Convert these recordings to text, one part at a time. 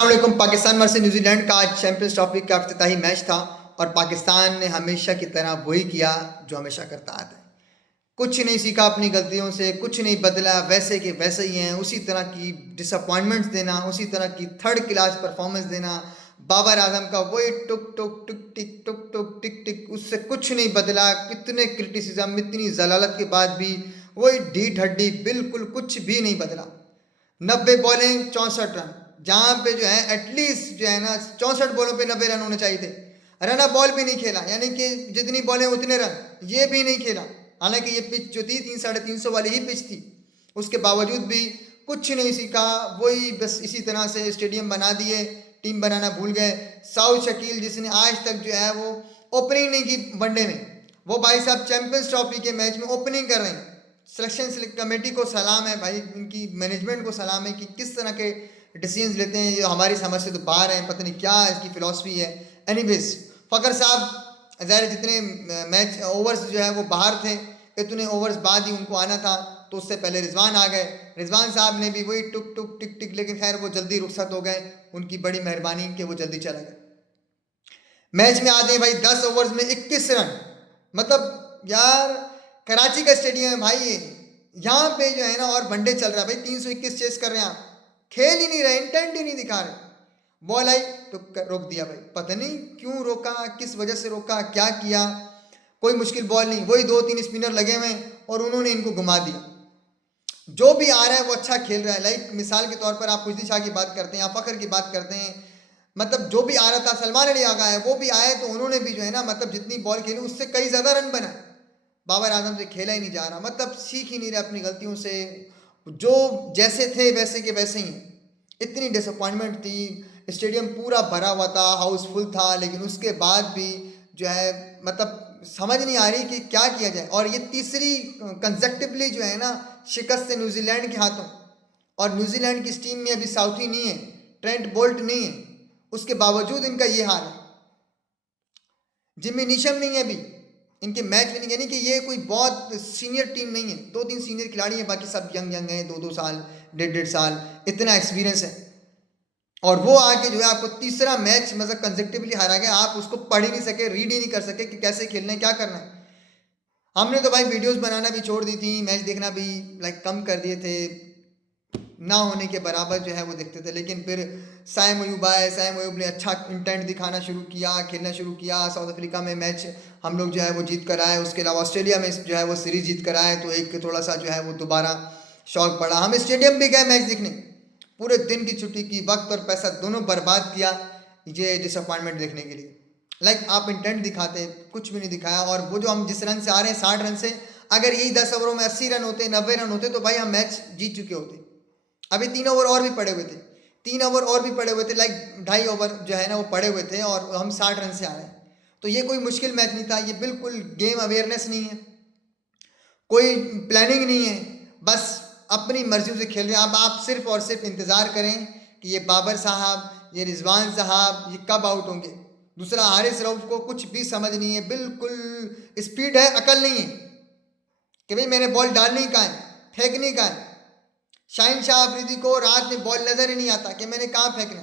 अस्सलामुअलैकुम। Pakistan versus New Zealand का आज चैंपियंस ट्रॉफी का इफ्तिताही मैच था और पाकिस्तान ने हमेशा की तरह वही किया जो हमेशा करता आता है। कुछ नहीं सीखा अपनी गलतियों से, कुछ नहीं बदला, वैसे के वैसे ही हैं। उसी तरह की डिसअपॉइंटमेंट्स देना, उसी तरह की थर्ड क्लास परफॉर्मेंस देना। बाबर आजम का वही टुक टुक टिक टिक टुक टुक टिक टिक, उससे कुछ नहीं बदला। कितने क्रिटिसिज्म, इतनी जलालत के बाद भी वही ढीठ हड्डी, बिल्कुल कुछ भी नहीं बदला। 90 बॉलें 64 रन, जहाँ पे जो है एटलीस्ट जो है ना 64 बॉलों पे 90 रन होने चाहिए थे। रन बॉल भी नहीं खेला, यानी कि जितनी बॉलें उतने रन, ये भी नहीं खेला। हालांकि ये पिच जो थी 300-350 वाली ही पिच थी, उसके बावजूद भी कुछ नहीं सीखा। वही बस इसी तरह से स्टेडियम बना दिए, टीम बनाना भूल गए। साउथ शकील जिसने आज तक जो है वो ओपनिंग नहीं की वनडे में, वो भाई साहब चैंपियंस ट्रॉफी के मैच में ओपनिंग कर रहे हैं। सिलेक्शन कमेटी को सलाम है भाई, इनकी मैनेजमेंट को सलाम है कि किस तरह के डिसीजंस लेते हैं। ये हमारी समझ से तो बाहर हैं, पता नहीं क्या इसकी फिलॉसफी है। एनीवेज, फ़खर साहब ज़ाहिर जितने मैच ओवर्स जो है वो बाहर थे, इतने ओवर्स बाद ही उनको आना था, तो उससे पहले रिजवान आ गए। रिजवान साहब ने भी वही टुक टुक टिक टिक, लेकिन खैर वो जल्दी रुखसत हो गए। उनकी बड़ी मेहरबानी कि वो जल्दी चला गए। मैच में आते हैं भाई 10 ओवर्स में 21 रन। मतलब यार, कराची का स्टेडियम है भाई ये, यहाँ पे जो है ना और वनडे चल रहा है भाई, 321 चेस कर रहे हैं आप, खेल ही नहीं रहे, इंटेंट ही नहीं दिखा रहे। बॉल आई तो रोक दिया भाई, पता नहीं क्यों रोका, किस वजह से रोका, क्या किया। कोई मुश्किल बॉल नहीं, वही 2-3 स्पिनर लगे हुए और उन्होंने इनको घुमा दिया। जो भी आ रहा है वो अच्छा खेल रहा है। लाइक मिसाल के तौर पर आप खुशदी शाह की बात करते हैं, आप फ़खर की बात करते हैं, मतलब जो भी आ रहा था, सलमान अली आगा है, वो भी आए तो उन्होंने भी जो है ना, मतलब जितनी बॉल खेली उससे कई ज़्यादा रन बनाए। बाबर आजम से खेला ही नहीं जा रहा, मतलब सीख ही नहीं रहे अपनी गलतियों से। जो जैसे थे वैसे के वैसे ही। इतनी डिसअपॉइंटमेंट थी, स्टेडियम पूरा भरा हुआ था, हाउसफुल था, लेकिन उसके बाद भी जो है मतलब समझ नहीं आ रही कि क्या किया जाए। और ये तीसरी कंसेक्टिवली जो है ना शिकस्त है न्यूजीलैंड के हाथों। और न्यूजीलैंड की इस टीम में अभी साउथी नहीं है, ट्रेंट बोल्ट नहीं है, उसके बावजूद इनका ये हाल है। जिम्मी नीशम नहीं है अभी, इनके मैच में नहीं, यानी कि ये कोई बहुत सीनियर टीम नहीं है। 2-3 सीनियर खिलाड़ी हैं, बाकी सब यंग यंग हैं, 2-2 साल, 1.5-1.5 साल, इतना एक्सपीरियंस है। और वो आके जो है आपको तीसरा मैच मतलब कंसेक्टिवली हारा गया, आप उसको पढ़ ही नहीं सके, रीड ही नहीं कर सके कि कैसे खेलना है, क्या करना है। हमने तो भाई वीडियोस बनाना भी छोड़ दी थी, मैच देखना भी लाइक कम कर दिए थे, ना होने के बराबर जो है वो देखते थे। लेकिन फिर साइम अयूब आए, साइम अयूब ने अच्छा इंटेंट दिखाना शुरू किया, खेलना शुरू किया। साउथ अफ्रीका में मैच हम लोग जो है वो जीत कर आए, उसके अलावा ऑस्ट्रेलिया में जो है वो सीरीज़ जीत कर आए, तो एक थोड़ा सा जो है वो दोबारा शौक पड़ा। हम स्टेडियम भी गए मैच देखने, पूरे दिन की छुट्टी की, वक्त और पैसा दोनों बर्बाद किया ये डिसअपॉइंटमेंट देखने के लिए। लाइक आप इंटेंट दिखाते, कुछ भी नहीं दिखाया। और वो जो हम जिस रन से आ रहे हैं 60 रन से, अगर यही 10 ओवरों में 80 रन होते, 90 रन होते, तो भाई हम मैच जीत चुके होते। अभी 3 ओवर और भी पड़े हुए थे, 3 ओवर और भी पड़े हुए थे, लाइक 2.5 ओवर जो है ना वो पड़े हुए थे, और हम 60 रन से आ रहे हैं। तो ये कोई मुश्किल मैच नहीं था, ये बिल्कुल गेम अवेयरनेस नहीं है, कोई प्लानिंग नहीं है, बस अपनी मर्जियों से खेल रहे हैं। अब आप सिर्फ और सिर्फ इंतज़ार करें कि ये बाबर साहब, ये रिजवान साहब, ये कब आउट होंगे। दूसरा, हारिस रऊफ को कुछ भी समझ नहीं है, बिल्कुल स्पीड है, अकल नहीं है कि भाई मैंने बॉल डालनी कहाँ है, फेंकनी कहाँ है। शाहिन शाह अफरीदी को रात में बॉल नज़र ही नहीं आता कि मैंने कहाँ फेंकना।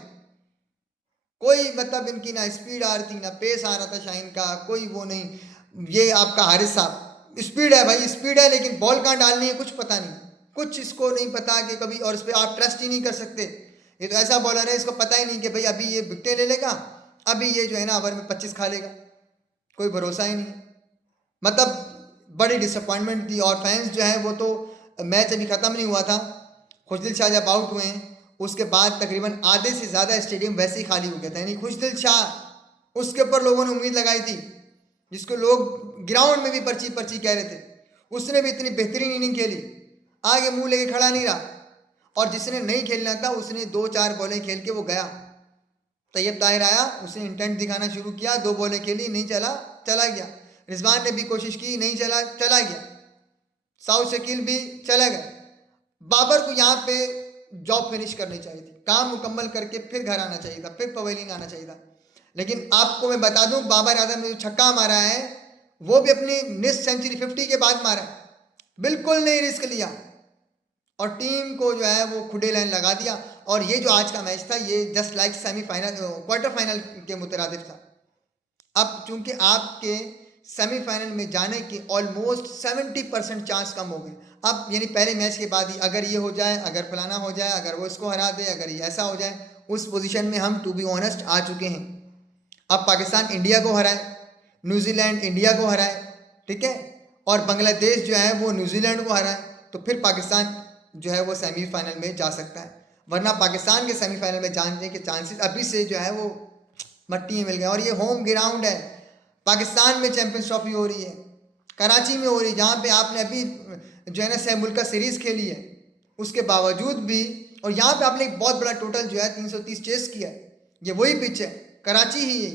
कोई मतलब इनकी ना स्पीड आ रही थी, ना पेस आ रहा था शाहिन का, कोई वो नहीं। ये आपका हारिस साहब, स्पीड है भाई, स्पीड है, लेकिन बॉल कहाँ डालनी है कुछ पता नहीं, कुछ इसको नहीं पता कि कभी, और इस पर आप ट्रस्ट ही नहीं कर सकते। ये तो ऐसा बॉलर है, इसको पता ही नहीं कि भाई अभी ये विकेटें ले लेगा, अभी ये जो है ना ओवर में 25 खा लेगा, कोई भरोसा ही नहीं है। मतलब बड़ी डिसअपॉइंटमेंट थी। और फैंस जो है वो तो, मैच अभी ख़त्म नहीं हुआ था, खुशदिल शाह जब आउट हुए हैं उसके बाद तकरीबन आधे से ज़्यादा स्टेडियम वैसे ही खाली हो गया था। यानी खुशदिल शाह, उसके ऊपर लोगों ने उम्मीद लगाई थी, जिसको लोग ग्राउंड में भी पर्ची पर्ची कह रहे थे, उसने भी इतनी बेहतरीन इनिंग खेली, आगे मुंह लेके खड़ा नहीं रहा। और जिसने नहीं खेलना था उसने 2-4 बॉलें खेल के वो गया। तैयब ताहिर आया, उसने इंटेंट दिखाना शुरू किया, 2 बॉलें खेली, नहीं चला, चला गया। रिजवान ने भी कोशिश की, नहीं चला, चला गया। साउथ शकील भी चला गया। बाबर को यहाँ पे जॉब फिनिश करनी चाहिए थी, काम मुकम्मल करके फिर घर आना चाहिए था, फिर पवेलियन आना चाहिए था। लेकिन आपको मैं बता दूं, बाबर आजम ने जो छक्का मारा है वो भी अपनी निस सेंचुरी 50 के बाद मारा है, बिल्कुल नहीं रिस्क लिया, और टीम को जो है वो खुडे लाइन लगा दिया। और ये जो आज का मैच था ये just like semifinal quarter final के मुतरादिफ था। अब चूंकि आपके सेमीफाइनल में जाने के ऑलमोस्ट 70% चांस कम हो गए। अब यानी पहले मैच के बाद ही अगर ये हो जाए, अगर फलाना हो जाए, अगर वो इसको हरा दे, अगर ये ऐसा हो जाए, उस पोजीशन में हम टू बी ऑनेस्ट आ चुके हैं। अब पाकिस्तान इंडिया को हराए, न्यूजीलैंड इंडिया को हराए, ठीक है, और बांग्लादेश जो है वो न्यूजीलैंड को हराए, तो फिर पाकिस्तान जो है वो सेमीफाइनल में जा सकता है। वरना पाकिस्तान के सेमीफाइनल में जाने के चांसेस अभी से जो है वो मट्टी में मिल गए। और ये होम ग्राउंड है, पाकिस्तान में चैंपियंस ट्रॉफी हो रही है, कराची में हो रही है, जहाँ पे आपने अभी जो है ना सह मुल्का सीरीज़ खेली है, उसके बावजूद भी, और यहाँ पे आपने एक बहुत बड़ा टोटल जो है 330 चेस किया है, ये वही पिच है, कराची ही है।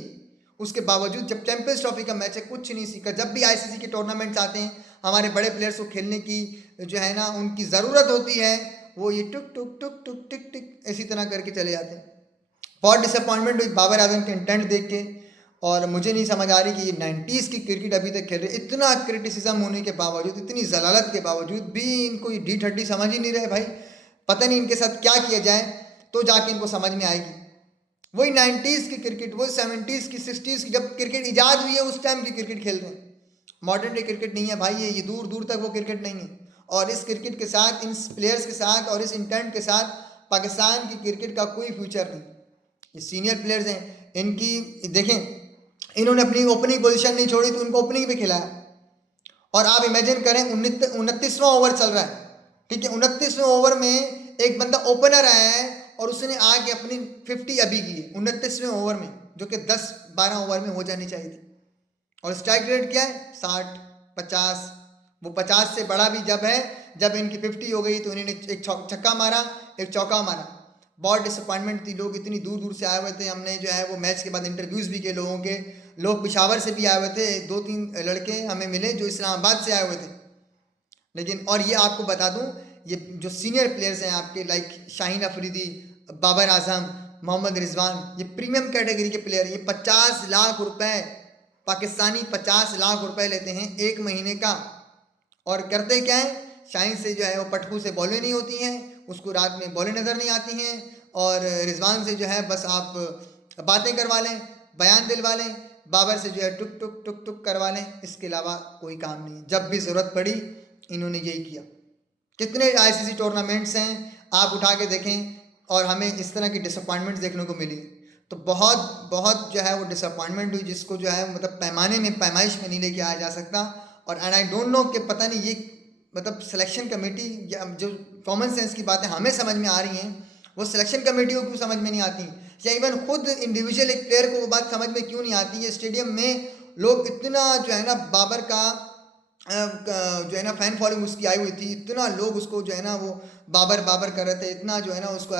उसके बावजूद जब चैंपियंस ट्रॉफी का मैच है, कुछ नहीं सीखा। जब भी आईसीसी के टूर्नामेंट्स आते हैं, हमारे बड़े प्लेयर्स को खेलने की जो है ना उनकी ज़रूरत होती है, वो ये टुक टुक टुक टुक टिक टिक इसी तरह करके चले जाते हैं। बहुत डिसअपॉइंटमेंट हुई बाबर आजम के इंटेंट देख के, और मुझे नहीं समझ आ रही कि ये 90s की क्रिकेट अभी तक खेल रहे, इतना क्रिटिसिज्म होने के बावजूद, इतनी जलालत के बावजूद भी इनको ये D30 समझ ही नहीं रहे भाई। पता नहीं इनके साथ क्या किया जाए तो जाके इनको समझ में आएगी। वही 90s की क्रिकेट, वही 70s की 60s की, जब क्रिकेट ईजाद हुई है उस टाइम की क्रिकेट खेल रहे हैं। मॉडर्न डे क्रिकेट नहीं है भाई, ये दूर दूर तक वो क्रिकेट नहीं है। और इस क्रिकेट के साथ, इन प्लेयर्स के साथ और इस इंटेंट के साथ पाकिस्तान की क्रिकेट का कोई फ्यूचर नहीं। ये सीनियर प्लेयर्स हैं, इनकी देखें, इन्होंने अपनी ओपनिंग पोजीशन नहीं छोड़ी तो उनको ओपनिंग भी खिलाया। और आप इमेजिन करें 29वां ओवर चल रहा है, ठीक है, 29वें ओवर में एक बंदा ओपनर आया है और उसने आके अपनी 50 अभी की है 29वें ओवर में, जो कि 10-12 ओवर में हो जानी चाहिए थी। और स्ट्राइक रेट क्या है? 60, 50। वो 50 से बड़ा भी जब है, जब इनकी 50 हो गई तो इन्होंने एक छक्का मारा, एक चौका मारा। बहुत डिसअपॉइंटमेंट थी, लोग इतनी दूर दूर से आए हुए थे। हमने जो है वो मैच के बाद इंटरव्यूज़ भी किए लोगों के, लोग पेशावर से भी आए हुए थे, 2-3 लड़के हमें मिले जो इस्लामाबाद से आए हुए थे। लेकिन और ये आपको बता दूं, ये जो सीनियर प्लेयर्स हैं आपके, लाइक शाहीन अफरीदी, बाबर आजम, मोहम्मद रिजवान, ये प्रीमियम कैटेगरी के प्लेयर हैं। ये 50 लाख रुपए, पाकिस्तानी 50 लाख रुपए लेते हैं एक महीने का। और करते क्या है, शाहीन से जो है वो पटकू से बॉलें नहीं होती हैं, उसको रात में बॉलें नज़र नहीं आती हैं। और रिजवान से जो है बस आप बातें करवा लें, बयान दिलवा लें, बाबर से जो है टुक टुक टुक टुक करवा लें, इसके अलावा कोई काम नहीं है। जब भी ज़रूरत पड़ी इन्होंने यही किया। कितने आईसीसी टूर्नामेंट्स हैं आप उठा के देखें, और हमें इस तरह की डिसअपॉइंटमेंट्स देखने को मिली। तो बहुत बहुत जो है वो डिसअपॉइंटमेंट हुई, जिसको जो है मतलब पैमाने में, पैमाइश में नहीं लेके आया जा सकता। और एंड आई डोंट नो कि पता नहीं ये मतलब सिलेक्शन कमेटी, या जो कॉमन सेंस की बातें हमें समझ में आ रही हैं, वो सिलेक्शन कमेटी को क्यों समझ में नहीं आती, या इवन खुद इंडिविजुअल एक प्लेयर को वो बात समझ में क्यों नहीं आती है। स्टेडियम में लोग इतना जो है ना बाबर का जो है ना फैन फॉलोइंग उसकी आई हुई थी, इतना लोग उसको जो है ना वो बाबर बाबर कर रहे थे, इतना जो है ना उसको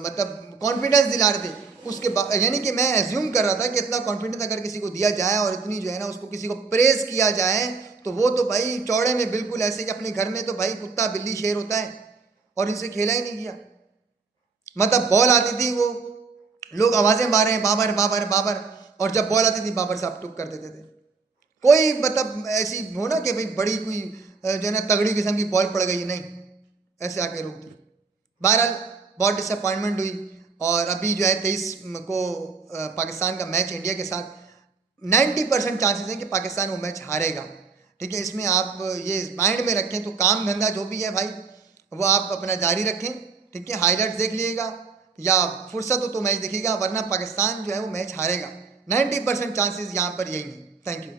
मतलब कॉन्फिडेंस दिला रहे थे उसके यानी कि मैं एज्यूम कर रहा था कि इतना कॉन्फिडेंस अगर किसी को दिया जाए और इतनी जो है ना उसको किसी को प्रेस किया जाए, तो वो तो भाई चौड़े में बिल्कुल ऐसे कि अपने घर में तो भाई कुत्ता बिल्ली शेर होता है, और इनसे खेला ही नहीं गया। मतलब बॉल आती थी वो लोग आवाज़ें मार रहे हैं बाबर बाबर बाबर, और जब बॉल आती थी बाबर साहब टुक कर देते थे। कोई मतलब ऐसी हो ना कि भाई बड़ी कोई जो है ना तगड़ी किस्म की बॉल पड़ गई, नहीं, ऐसे आके रोक दी। बहरहाल बहुत डिसअपॉइंटमेंट हुई। और अभी जो है 23 को पाकिस्तान का मैच इंडिया के साथ 90% चांसेस हैं कि पाकिस्तान वो मैच हारेगा, ठीक है। इसमें आप ये माइंड में रखें, तो काम धंधा जो भी है भाई वो आप अपना जारी रखें, ठीक है। हाईलाइट्स देख लीजिएगा या फुर्सत हो तो मैच देखिएगा, वरना पाकिस्तान जो है वो मैच हारेगा। 90% चांसेस यहाँ पर यही हैं। Thank you.